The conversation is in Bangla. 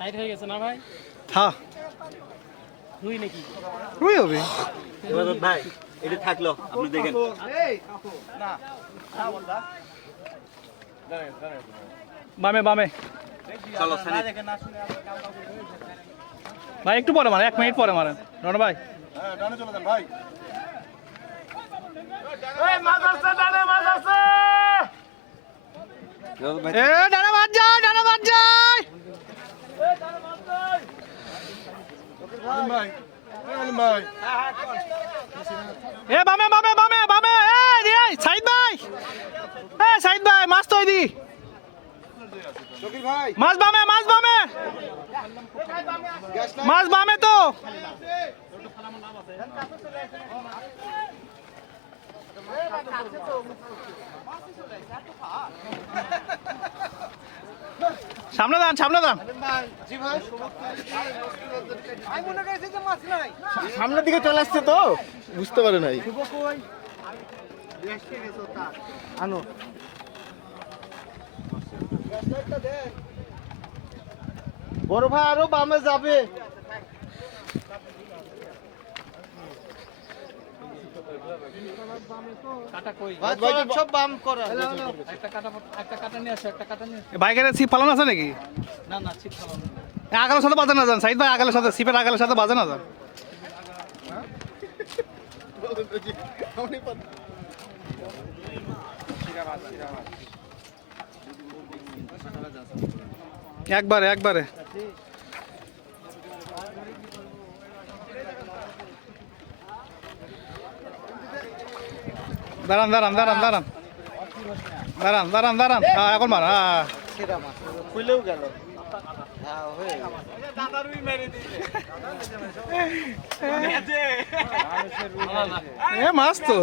সাইড হয়ে গেছে না ভাই? হ্যাঁ রুই নাকি? রুই হবে। ইবাদত ভাই এটা থাকলো আপনি দেখেন। বামে বামে চলো সানি ভাই একটু পরে মারেন, 1 মিনিট পরে মারেন রণ ভাই। ইবাদত ভাই এ ডানা বাজ যায়, ডানা বাজ যায়। এ বামে বামে বামে বামে এ সাইদ ভাই, সাইদ ভাই মাছ তো দি মাছ বামে, মাছ বামে, মাছ বামে তো। সামনে দান, সামনে দান। সামনের দিকে চলে আসছে তো বুঝতে পারে নাই। আনো বড় ভাই আরো বামে যাবে। কাটা কই? সব বাম করা। একটা কাটা নিয়ে আসো, একটা কাটা নিয়ে আসো। বাইকের সিপ ফালানো আছে নাকি? না না ছিপ খাওয়ানো। আগালের সাথে বাজে না যান সাইদ ভাই, আগালের সাথে সিপের আগালের সাথে বাজে না যান। একবারে একবারে দাঁড়ান দাঁড়ান দাঁড়ান দাঁড়ান দাঁড়ান দাঁড়ান দাঁড়ান, হ্যাঁ এখন মার। হ্যাঁ খুলেও গেল। এ মাছ তো